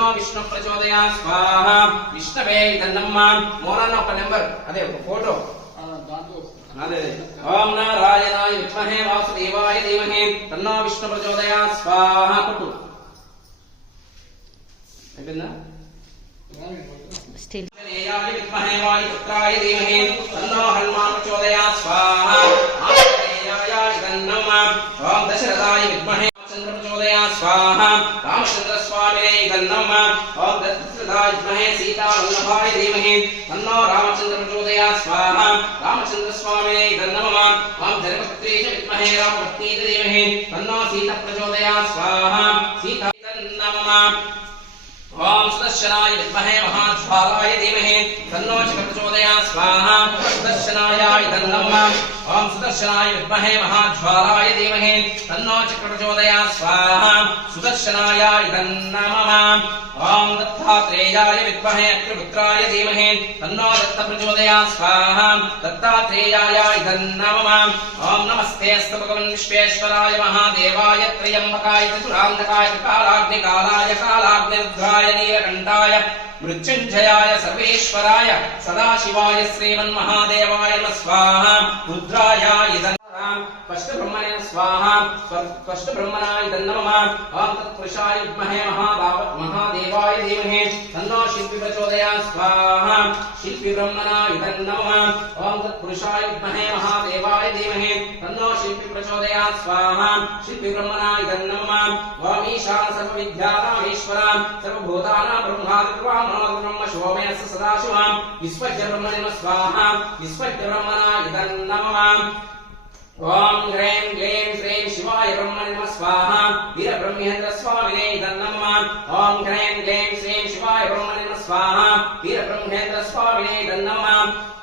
तन्नो विष्णु प्रचोदयात् स्वाहा विष्णवे इदन्नम्मा मोनन ఒక నెంబర్ అదే ఒక ఫోటో అదే ఓం నారాయణాయ విద్మహే వాసుదేవాయ ధీమహి తన్నో విష్ణు ప్రచోదయాత్ స్వాహా కొట్టు అయిపోయిందా స్టిల్ ఆంజనేయాయ విద్మహే వాయుపుత్రాయ ధీమహి తన్నో హనుమాన్ ప్రచోదయాత్ స్వాహా ఆంజనేయాయ ఇదన్నమ్మ ఓం దశరథాయ విద్మహే రామచంద్ర ప్రచోదయాత్ స్వాహా రామచంద్ర స్వామినే ఇదన్నమ్మ ఓం దశరథాయ విద్మహే సీతావల్లభాయ ధీమహి తన్నో రామచంద్ర ప్రచోదయాత్ స్వాహా రామచంద్ర స్వామినే ఇదన్నమ్మ ఓం ధర్మపుత్రేయ విద్మహే రామపత్ని ధీమహి తన్నో సీత ప్రచోదయాత్ స్వాహా సీత ఇదన్నమ్మ ओम सुदर्शनाय विद्महे महाज्वालाय धीमहि तन्नो चक्र प्रचोदयात् स्वाहा सुदर्शनाय इदन्नम्म ओम सुदर्शनाय विद्महे महाज्वालाय धीमहि तन्नो चक्र प्रचोदयात् स्वाहा सुदर्शनाय इदन्नम्म ओम दत्तात्रेयाय विद्महे अग्निपुत्राय धीमहि तन्नो दत्त प्रचोदयात् स्वाहा दत्तात्रेयाय इदन्नम्म ओम नमस्ते अस्तु भगवन् विश्वेश्वराय महादेवाय त्र्यम्बकाय त्रिपुरान्तकाय कालाग्निकालाय कालाग्निरुद्राय नीलकण्ठाय मृत्युञ्जयाय सर्वेश्वराय सदाशिवाय श्रीमन्महादेवाय नमः स्वाहा रुद्राय इदं स्पष्ट ब्रह्मणे स्वाहा स्पष्ट ब्रह्मणाय नमः ओम तत्पुरुषाय विद्महे महादेवाय धीमहि तन्नो शिल्पि प्रचोदयात् स्वाहा शिल्पि ब्रह्मणाय नमः ओम तत्पुरुषाय विद्महे महादेवाय धीमहि तन्नो शिल्पि प्रचोदयात् स्वाहा शिल्पि ब्रह्मणाय नमः ओम ईशान सर्वविद्यानामीश्वर सर्वभूतानां ब्रह्मादित्वां ब्रह्म शोभयस्य सदाशिवं विश्वज्य ब्रह्मणे नमः स्वाहा विश्वज्य ब्रह्मणाय नमः ओम ह्रीं क्लीं श्रीं शिवाय ब्रह्मणे नमः स्वाहा वीरब्रह्मेन्द्र स्वामिने नमः ओम ह्रीं क्लीं श्रीं शिवाय ब्रह्मणे नमः स्वाहा वीरब्रह्मेन्द्र स्वामिने नमः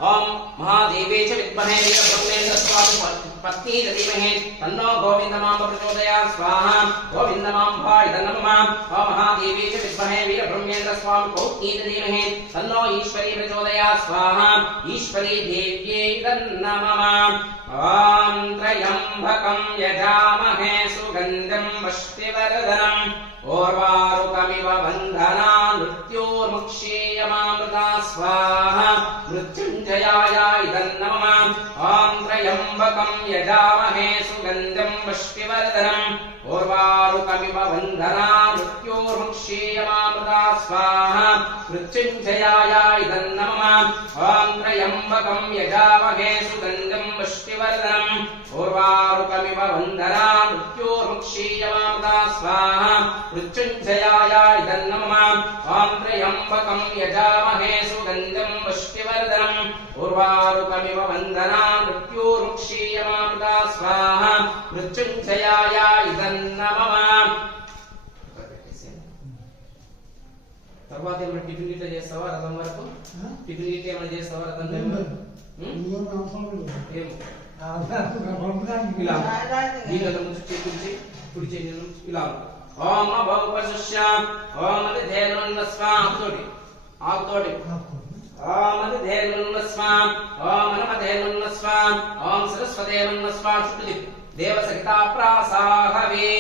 ओम महादेवे च विद्महे वीरब्रह्मेन्द्र स्वामी पत्नी धीमहि तन्नो गोविन्दमांब प्रचोदयात् स्वाहा गोविन्दमांबाय नमः ओम महादेवे च विद्महे वीरब्रह्मेन्द्र स्वामी पत्नी धीमहि तन्नो ईश्वरी प्रचोदयात् स्वाहा ईश्वरी देव्यै नमः ओम त्र्यम्बकं यजामहे सुगन्धं पुष्टिवर्धनम् ओर्वारुकमिव बन्धना मृत्योर्मुक्षीयमामृता स्वाहा मृत्युञ्जयाय नमः ओम त्र्यम्बकं यजामहे सुगन्धं पुष्टिवर्धनम् ओर्वारुकमिव बन्धना मृत्योर्मुक्षीयमामृता स्वाहा मृत्युञ्जयाय नमः ओम त्र्यम्बकं यजामहे सुगन्धं पुष्टिवर्धनम् ओर्वारुकमिव बन्धना मृत्योर्मुक्षीयमामृता स्वाहा मृत्युञ्जयाय नमः ओम त्र्यम्बकं यजामहे सुगन्धं पुष्टिवर्धनम् ओर्वारुकमिव बन्धना मृत्योर्मुक्षीयमामृता स्वाहा मृत्युञ्जयाय नमः తర్వాత ఏమైనా టిఫిన్ గిట్ల చేస్తావా రథం వరకు టిఫిన్ గిట్ల ఏమైనా చేస్తావా రథం ఏం ఇలా దీనిలో ముందు చేపించి కుడి చేతి ఇలా ఓం భగవశస్య ఓం అధిధేనున్నస్వ ఆకుతోటి ఓం అధిధేనున్నస్వ ఓం అనమధేనున్నస్వ ఓం సరస్వతేనున్నస్వ చుట్టూ దేవ సహిత ప్రాసాహవే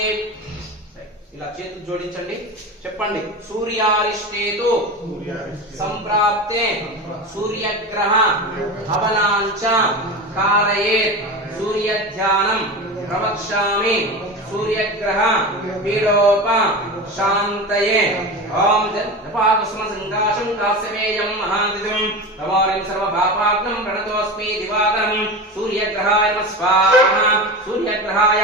ఇలా చేతులు జోడించండి చెప్పండి సూర్యారిష్టేతు సంప్రాప్తే సూర్యగ్రహ హవనాంచ కారయేత్ సూర్యధ్యానం ప్రవక్ష్యామి सूर्यग्रह पीडोप शांतये ओम जपाकुसुम संकाशं कास्यमेयं महादिदं तवारिं सर्वपापाग्नं प्रणतोऽस्मि दिवाकरं सूर्यग्रहाय नमः स्वाहा सूर्यग्रहाय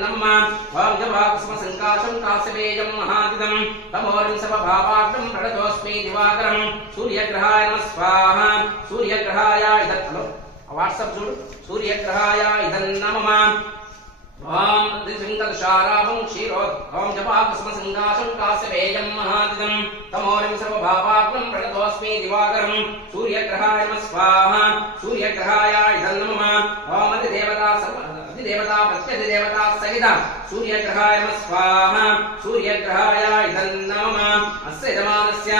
नमः ओम जपाकुसुम संकाशं कास्यमेयं महादिदं तवारिं सर्वपापाग्नं प्रणतोऽस्मि दिवाकरं सूर्यग्रहाय नमः स्वाहा सूर्यग्रहाय हेलो व्हाट्सएप जोड़ सूर्यग्रहाय नमः ओम दिव्यंगदशाराभं क्षीरोद ओम जपाकुसुम संकाशं कास्यपेयं महादिदं तमोरिं सर्वभावाग्नं प्रणतोऽस्मि दिवाकरं सूर्यग्रहाय नमः स्वाहा सूर्यग्रहाय नमः ओम अधिदेवता प्रत्यधिदेवता सहित सूर्यग्रहाय नमः स्वाहा सूर्यग्रहाय नमः अस्य यजमानस्य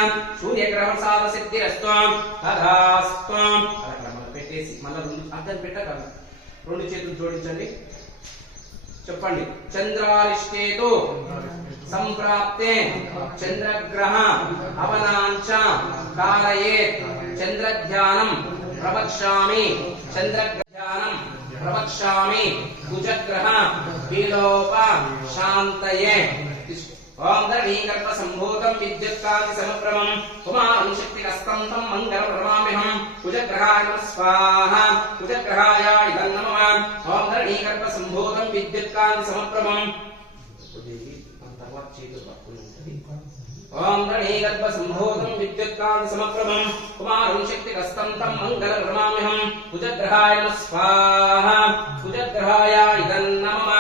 सूर्यग्रहप्रसाद सिद्धिरस्तु तथास्तु పెట్టేసి మళ్ళీ అర్థం పెట్టక రెండు చేతులు జోడించండి చెప్పండి. చంద్రారిష్టేతు సంప్రాప్తే చంద్రగ్రహ అవనాంచ కారయేత్ చంద్రధ్యానం ప్రవక్ష్యామి చంద్రగ్రహ్యానం ప్రవక్ష్యామి కుజగ్రహ విలోప శాంతయే. ఓం ధరణీగర్భ సంభూతం విద్యుత్కాంతి సమప్రభం కుమారం శక్తికస్తం తం మంగళం ప్రణమామ్యహం. కుజగ్రహాయ నమః స్వాహ కుజగ్రహాయ ఇదం నమః. ఓం ధరణీగర్భ సంభూతం విద్యుత్కాంతి సమప్రభం. ఓం ధరణీగర్భ సంభూతం విద్యుత్కాంతి సమప్రభం కుమారం శక్తికస్తం తం మంగళం ప్రణమామ్యహం. కుజగ్రహాయ నమః స్వాహ కుజగ్రహాయ ఇదం నమః.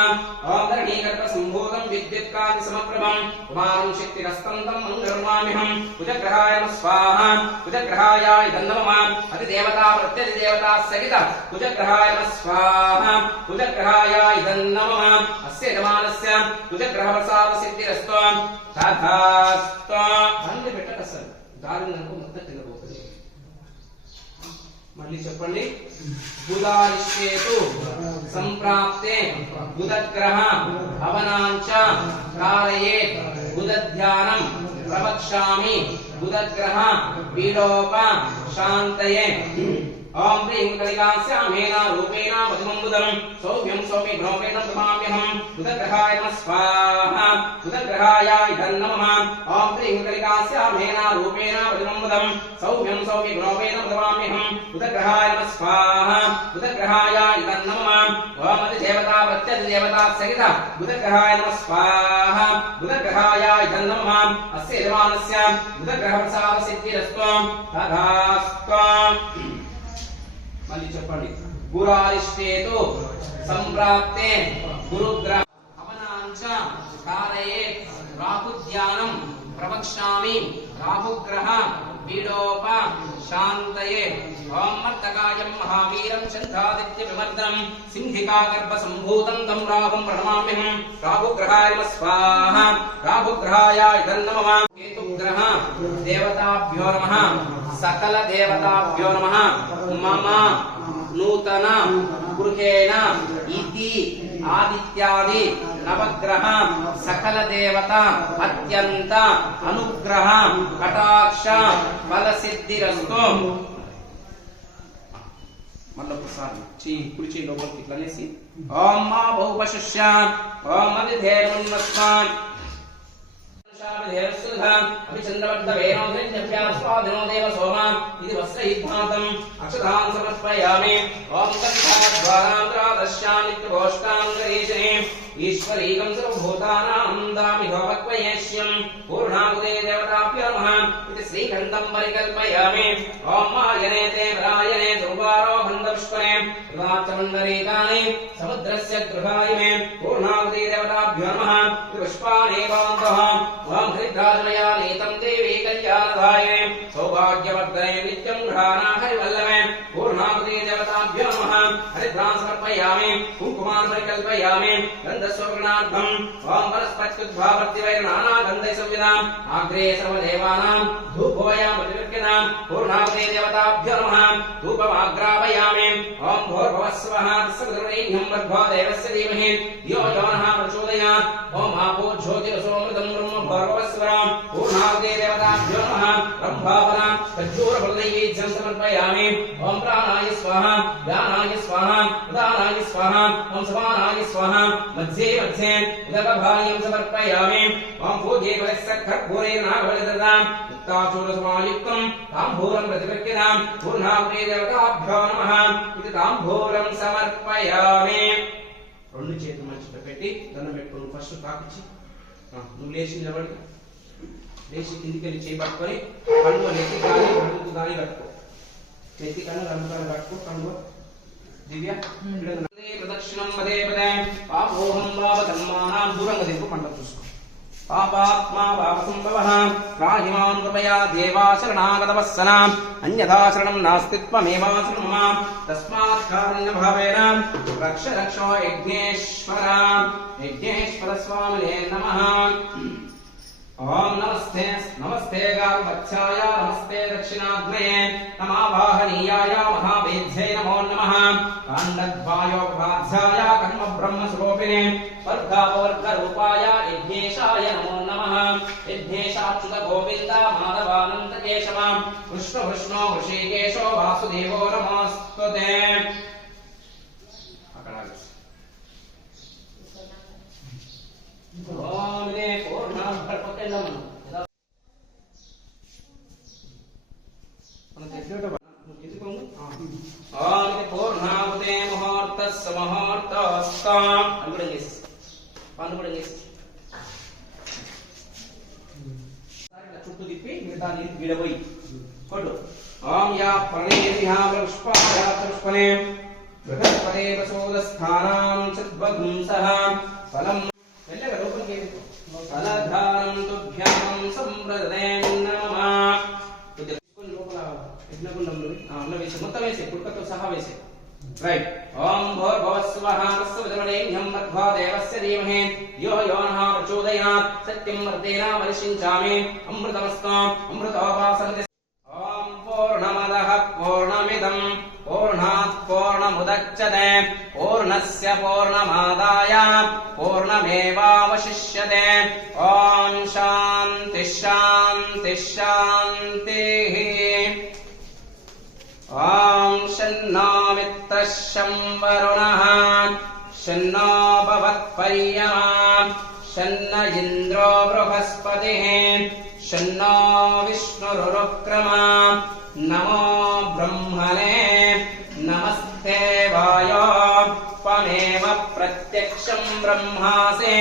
ఓం ధరణీగర్భ సంభూతం విద్యుత్కాంతి సమప్రభం కుమారం శక్తికస్తం తం మంగళం ప్రణమామ్యహం. కుజగ్రహాయ నమః స్వాహ కుజగ్రహాయ ఇదం నమః. అతిదేవతా ప్రత్యధిదేవతా సహిత కుజగ్రహాయ నమః స్వాహ కుజగ్రహాయ ఇదం నమః. అస్య యజమానస్య కుజగ్రహ ప్రసాద సిద్ధిరస్తు తథాస్తు. అన్ని పెట్టక సార్ దారుణంగా మొత్తం తినబోతుంది. మళ్ళీ చెప్పండి. బుధారిష్టేతు సంప్రాప్తే బుధగ్రహ అవనాంచ కారయేత్ బుధధ్యానం ప్రవక్ష్యామి బుధగ్రహ విలోప శాంతయే. ఓం హ్రీం కలికాస్యామేన రూపేణ మధుమంబుదం సౌమ్యం సౌమ్య గ్నోపేణ తమామ్యహం. బుధగ్రహాయ నమః స్వాహ బుధగ్రహాయ ఇదం నమః. ఓం హ్రీం కలికాస్యామేన రూపేణ మధుమంబుదం సౌమ్యం సౌమ్య గ్నోపేణ తమామ్యహం. బుధగ్రహాయ నమః స్వాహ బుధగ్రహాయ ఇదం నమః. ఓం అతిదేవతా ప్రత్యధిదేవతా సహిత బుధగ్రహాయ నమః స్వాహ బుధగ్రహాయ ఇదం నమః. అస్య యజమానస్య బుధగ్రహ ప్రసాద సిద్ధిరస్తు తథాస్తు. మళ్ళీ చెప్పండి. గురారిష్టేతు సంప్రాప్తే గురుగ్రహ అవనాంచ కారయేత్ రాహుధ్యానం ప్రవక్ష్యామి రాహుగ్రహ విలోప శాంతయే. ఓం మర్తకాయం మహావీరం చంద్రాదిత్య విమర్దనం సింహికా గర్భ సంభూతం తం రాహుం ప్రణమామ్యహం. రాహుగ్రహాయ నమః స్వాహ రాహుగ్రహాయ ఇదం నమః. కేతుగ్రహ దేవతాభ్యో నమః సకల దేవతాభ్యో నమః. మమ నూతన గృహేణ ఇతి ఆదిత్యాది నవగ్రహ సకల దేవత అత్యంత అనుగ్రహ కటాక్ష ఫల సిద్ధిరస్తు. మళ్ళొకసారి కుడి చేయి లోపలికి ఇట్లా అనేసి ఓం మా బహుపశుష్య ఓం అదిధేర్మన్వస్మాన్ అక్షతాన్ సమర్పయామి. ఓం ఈశ్వరీకం సర్వభూతానాం దామి భవత్వయేష్యం పూర్ణాగుదే దేవతాభ్యో నమః. ఇది శ్రీఖండం పరికల్పయామి. ఓం మాయనే తే రాయనే దుర్వారో ఖండపుష్పనే రాచమండరీకాని సముద్రస్య గృహాయిమే పూర్ణాగుదే దేవతాభ్యో నమః. పుష్పానేవాంతః. ఓం హరిద్రాజమయా నీతం దేవీ కళ్యాణదాయనే సౌభాగ్యవర్ధనే నిత్యం గృహాణా హరివల్లభే పూర్ణాగుదే దేవతాభ్యో నమః. హరిద్రాన్ సమర్పయామి. కుంకుమాన్ పరికల్పయామి. గంధస్వప్రణార్థం. ఓం వనస్పత్యుద్భావర్తివైర్నానాగంధై సంవిధాం ఆగ్రే సర్వదేవానాం ధూపోయాం ప్రతివర్కినాం పూర్ణాగుదే దేవతాభ్యో నమః. ధూపమాగ్రాపయామి. ఓం భోర్భవస్వః తస్సవితుర్వరేణ్యం భర్గో దేవస్య ధీమహి ధియో యో నః ప్రచోదయాత్. ఓం ఆపో జ్యోతిరసోమృతం బ్రహ్మ భోర్భవస్వరం పూర్ణాగుదే దేవతాభ్యో నమః. బ్రహ్మావనాం ఖర్జూరఫలనైవేద్యం సమర్పయామి. ఓం ప్రాణాయ స్వాహ వ్యానాయ స్వాహ ఉదానాయ స్వాహ ఓం సమానాయ స్వాహ మధ్యే మధ్యే ఉదకభాయం సమర్పయామి. ఓం భూగే కర్పూరేణాగవలిదతాం యుక్తాచూరసమాయుక్తం తాంబూలం ప్రతిపక్కినాం పూర్ణాగుదే దేవతాభ్యో నమః. ఇది తాంబూలం సమర్పయామి. రెండు చేతులు మంచిగా పెట్టి దండం పెట్టుకుని ఫస్ట్ తాకిచ్చి నువ్వు లేచి నిలబడి లేచి కిందికి వెళ్ళి చేయి పట్టుకొని కన్ను నెత్తి కానీ అడుగు కానీ కట్టుకో. నెత్తి కన్ను రెండు కన్ను కట్టుకో. కన్ను దివ్య ప్రదక్షిణం పదే పదే పాపోహం పాపకర్మాణం దూరంగా దింపు పండుగ చూసుకో. పాపాత్మా పాపసంభవః రాహిమాం కృపయా దేవా శరణాగతవత్సలాం అన్యథా శరణం నాస్తి త్వమేవాశరణం మమ. తస్మాత్ కారుణ్యభావేన రక్ష రక్షో యజ్ఞేశ్వర యజ్ఞేశ్వర స్వామినే నమః. ओम नमस्ते नमस्ते गार्भक्षाय नमस्ते दक्षिणाग्नये नमावाहनीयाय महावेद्यै नमो नमः काण्डद्वायोपभाध्याय कर्म ब्रह्म स्वरूपिणे वर्गापवर्ग रूपाय यज्ञेशाय नमो नमः यज्ञेशाच्युत गोविन्द माधवानन्द केशव कृष्ण विष्णु ऋषिकेशो वासुदेवो नमोस्तुते ओम ने पूर्ण भरपते नमः ओम ने पूर्णावते मुहूर्तस्य मुहूर्तस्ताम अनुगुणिस చుట్టూ తిప్పి మిగతా నీరు గిడబోయి కొట్టు ఓం యా ప్రణేతిహా పుష్పాయ పుష్పనే బృహస్పతే వసోదస్థానాం చద్వగుంసః ఫలం మెల్లగా లోపలికి ఫలధారం తుభ్యాం సంప్రదే నమః కొద్దిగా లోపల యజ్ఞగుండంలో అన్న వేసి మొత్తం వేసి కుడుకతో సహా వేసి రైట్ ఓం భూర్భువస్సువః తస్సవితుర్వరేణ్యం భర్గో దేవస్య ధీమహి యో యో నః ప్రచోదయాత్ సత్యం వర్ధేన వరిషించామి అమృతమస్తు అమృతోపాసనతి ఓం పూర్ణమదః పూర్ణమిదం పూర్ణాత్ పూర్ణముదచ్యతే పూర్ణస్య పూర్ణమాదాయ పూర్ణమేవావశిష్యతే ఓం శాంతి శాంతి శాంతిః ఓం శన్నో మిత్రః శం వరుణః శన్నో భవత్పర్యమా శన్న ఇంద్రో బృహస్పతిః శన్నో విష్ణురుక్రమా నమో బ్రహ్మణే నమస్తే వాయో త్వమేవ ప్రత్యక్షం బ్రహ్మాసి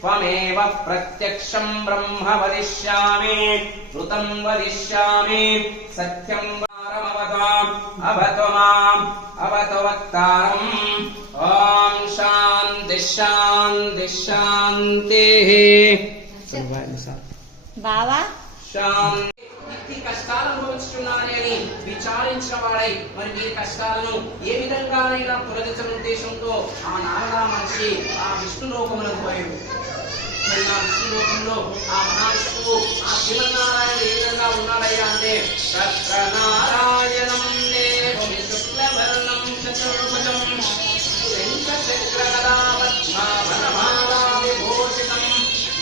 త్వమేవ ప్రత్యక్షం బ్రహ్మ వదిష్యామి ఋతం వదిష్యామి సత్యం అవతు మాం అవతు వక్తారం ఓం శాంతి శాంతి శాంతిః బావా శాంతి కష్టాలు అనుభవించుతున్నారని అని విచారించిన వాడై మరి మీ కష్టాలను ఏ విధంగానైనా తొలగించిన ఉద్దేశంతో ఆ నారద మనిషి ఆ విష్ణు లోకములకు పోయాడు ఆ విష్ణు లోకంలో ఆ మహావిష్ణువు ఆ శ్రీమన్నారాయణ ఏ విధంగా ఉన్నాడయ్యా అంటే నారాయణం దేవం శుక్లవర్ణం చతుర్భుజం శంఖచక్రగదాపద్మావనమాలావిభూషితం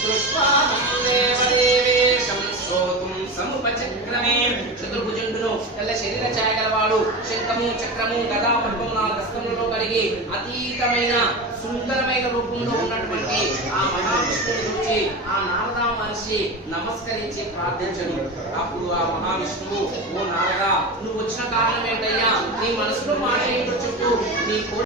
దృష్ట్వాహం దేవదేవేశం స్తోతుం సముపచక్రమే చతుర్భుజుండును తెల్ల శరీర ఛాయ గలవాడు శంఖము చక్రము గదా పద్మము 4 హస్తములలో కలిగి అతీతమైన సుందరమైన రూపంలో ఉన్నటువంటి ఆ మహావిష్ణువుని గురించి ఆ నారద మహర్షి నమస్కరించి ప్రార్థించడు. అప్పుడు ఆ మహావిష్ణువు ఓ నారద నువ్వు వచ్చిన కారణం ఏంటయ్యా నీ మనసులో మాట ఏంటో చెప్పు నీ